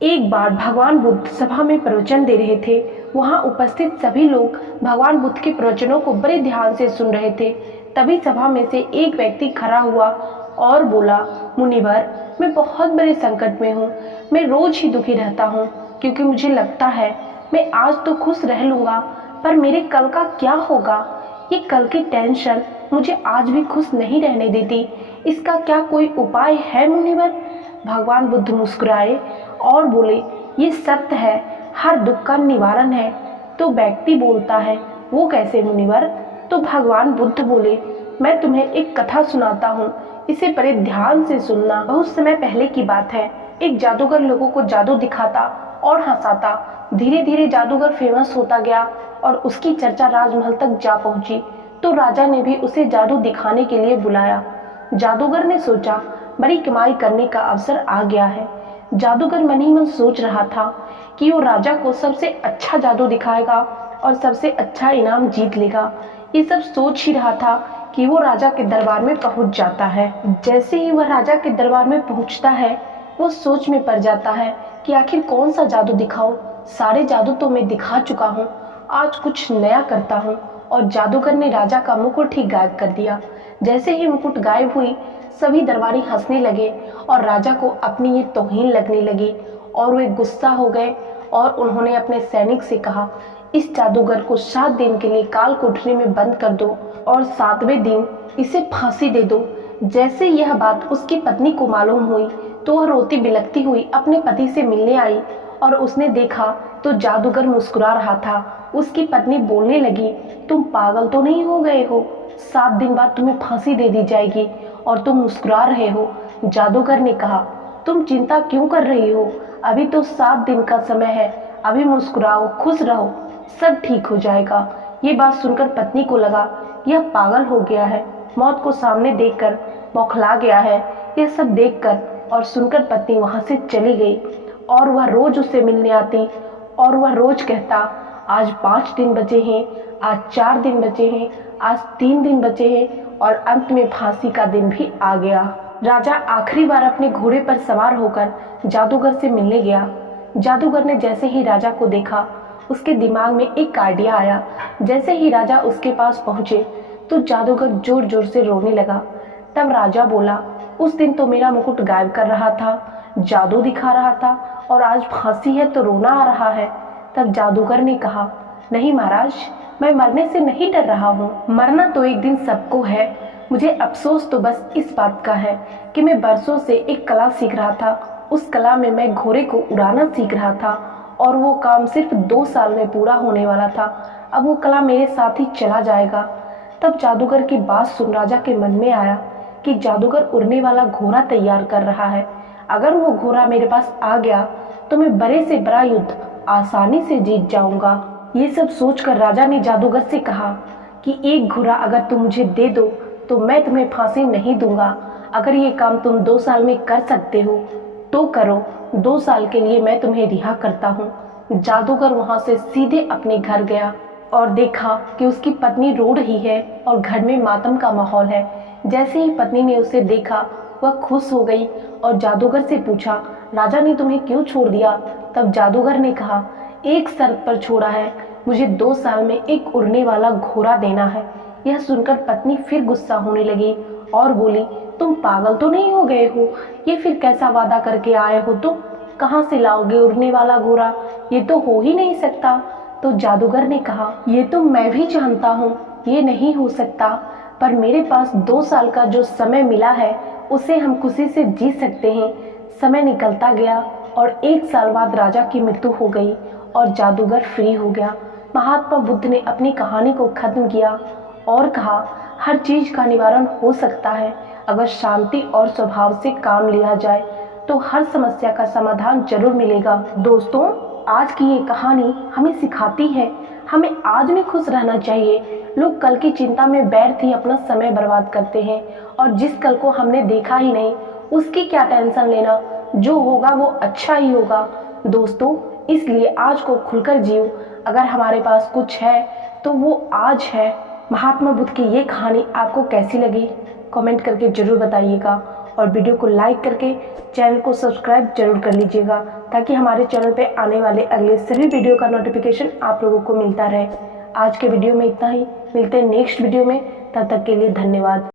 एक बार भगवान बुद्ध सभा में प्रवचन दे रहे थे। वहां उपस्थित सभी लोग भगवान बुद्ध के प्रवचनों को बड़े ध्यान से सुन रहे थे। तभी सभा में से एक व्यक्ति खड़ा हुआ और बोला, मुनिवर, मैं बहुत बड़े संकट में हूँ। मैं रोज ही दुखी रहता हूँ क्योंकि मुझे लगता है मैं आज तो खुश रह लूँगा, पर मेरे कल का क्या होगा। ये कल की टेंशन मुझे आज भी खुश नहीं रहने देती। इसका क्या कोई उपाय है मुनिवर? भगवान बुद्ध मुस्कुराए और बोले, ये सत्य है, हर दुख का निवारण है। तो व्यक्ति बोलता है, वो कैसे मुनिवर? तो भगवान बुद्ध बोले, मैं तुम्हें एक कथा सुनाता हूँ, इसे बड़े ध्यान से सुनना। बहुत समय पहले की बात है। एक जादूगर लोगों को जादू दिखाता और हंसाता। धीरे धीरे जादूगर फेमस होता गया और उसकी चर्चा राजमहल तक जा पहुंची। तो राजा ने भी उसे जादू दिखाने के लिए बुलाया। जादूगर ने सोचा, बड़ी कमाई करने का अवसर आ गया है। जादूगर मन ही मन सोच रहा था कि वो राजा को सबसे अच्छा जादू दिखाएगा और सबसे अच्छा इनाम जीत लेगा। ये सब सोच ही रहा था कि वो राजा के दरबार में पहुंच जाता है। जैसे ही वह राजा के दरबार में पहुंचता है, वो सोच में पड़ जाता है कि आखिर कौन सा जादू दिखाऊं। सारे जादू तो मैं दिखा चुका हूँ, आज कुछ नया करता हूँ। और जादूगर ने राजा का मुकुट ही गायब कर दिया। जैसे ही मुकुट गायब हुई, सभी दरबारी हंसने लगे और राजा को अपनी ये तौहीन लगने लगी और वे गुस्सा हो गए और उन्होंने अपने सैनिक से कहा, इस जादूगर को 7 दिन के लिए काल कोठरी में बंद कर दो और 7वें दिन इसे फांसी दे दो। जैसे यह बात उसकी पत्नी को मालूम हुई तो वह रोती बिलखती हुई अपने पति से मिलने आई और उसने देखा तो जादूगर मुस्कुरा रहा था। उसकी पत्नी बोलने लगी, तुम पागल तो नहीं हो गए हो? 7 दिन बाद तुम्हें फांसी दे दी जाएगी और तुम मुस्कुरा रहे हो। जादूगर ने कहा, तुम चिंता क्यों कर रही हो? अभी तो 7 दिन का समय है, अभी मुस्कुराओ, खुश रहो, सब ठीक हो जाएगा। ये बात सुनकर पत्नी को लगा, यह पागल हो गया है, मौत को सामने देखकर बौखला गया है। यह सब देखकर और सुनकर पत्नी वहां से चली गई और वह रोज उसे मिलने आती और वह रोज कहता, आज 5 दिन बचे हैं, आज 4 दिन बचे हैं, आज 3 दिन बचे हैं और अंत में फांसी का दिन भी आ गया। राजा आखिरी बार अपने घोड़े पर सवार होकर जादूगर से मिलने गया। जादूगर ने जैसे ही राजा को देखा, उसके दिमाग में एक आइडिया आया। जैसे ही राजा उसके पास पहुंचे तो जादूगर जोर जोर से रोने लगा। तब राजा बोला, उस दिन तो मेरा मुकुट गायब कर रहा था, जादू दिखा रहा था और आज फांसी है तो रोना आ रहा है। तब जादूगर ने कहा, नहीं महाराज, मैं मरने से नहीं डर रहा हूँ। मरना तो एक दिन सबको है। मुझे अफसोस तो बस इस बात का है कि मैं बरसों से एक कला सीख रहा था। उस कला में मैं घोड़े को उड़ाना सीख रहा था और वो काम सिर्फ 2 साल में पूरा होने वाला था। अब वो कला मेरे साथ ही चला जाएगा। तब जादूगर की बात सुन राजा के मन में आया कि जादूगर उड़ने वाला घोड़ा तैयार कर रहा है। अगर वो घोड़ा मेरे पास आ गया तो मैं बड़े से बड़ा युद्ध आसानी से जीत जाऊंगा। ये सब सोचकर राजा ने जादूगर से कहा कि एक घोड़ा अगर तुम मुझे दे दो तो मैं तुम्हें फांसी नहीं दूंगा। अगर ये काम तुम 2 साल में कर सकते हो तो करो, 2 साल के लिए मैं तुम्हें रिहा करता हूँ। जादूगर वहां से सीधे अपने घर गया और देखा कि उसकी पत्नी रो रही है और घर में मातम का माहौल है। जैसे ही पत्नी ने उसे देखा, वह खुश हो गई और जादूगर से पूछा, राजा ने तुम्हें क्यों छोड़ दिया? तब जादूगर ने कहा, एक शर्त पर छोड़ा है, मुझे 2 साल में एक उड़ने वाला घोड़ा देना है। यह सुनकर पत्नी फिर गुस्सा होने लगी और बोली, तुम पागल तो नहीं हो गए हो? ये फिर कैसा वादा करके आए हो तुम? कहाँ से लाओगे उड़ने वाला घोड़ा? ये तो हो ही नहीं सकता। तो जादूगर ने कहा, ये तो मैं भी जानता हूँ, ये नहीं हो सकता, पर मेरे पास 2 साल का जो समय मिला है उसे हम खुशी से जी सकते हैं। समय निकलता गया और 1 साल बाद राजा की मृत्यु हो गई और जादूगर फ्री हो गया। महात्मा बुद्ध ने अपनी कहानी को खत्म किया और कहा, हर चीज का निवारण हो सकता है। अगर शांति और स्वभाव से काम लिया जाए तो हर समस्या का समाधान जरूर मिलेगा। दोस्तों, आज की ये कहानी हमें सिखाती है हमें आज में खुश रहना चाहिए। लोग कल की चिंता में व्यर्थ ही अपना समय बर्बाद करते हैं और जिस कल को हमने देखा ही नहीं उसकी क्या टेंशन लेना, जो होगा वो अच्छा ही होगा। दोस्तों, इसलिए आज को खुलकर जियो। अगर हमारे पास कुछ है तो वो आज है। महात्मा बुद्ध की ये कहानी आपको कैसी लगी? कमेंट करके जरूर बताइएगा और वीडियो को लाइक करके चैनल को सब्सक्राइब जरूर कर लीजिएगा, ताकि हमारे चैनल पे आने वाले अगले सभी वीडियो का नोटिफिकेशन आप लोगों को मिलता रहे। आज के वीडियो में इतना ही, मिलते हैं नेक्स्ट वीडियो में, तब तक के लिए धन्यवाद।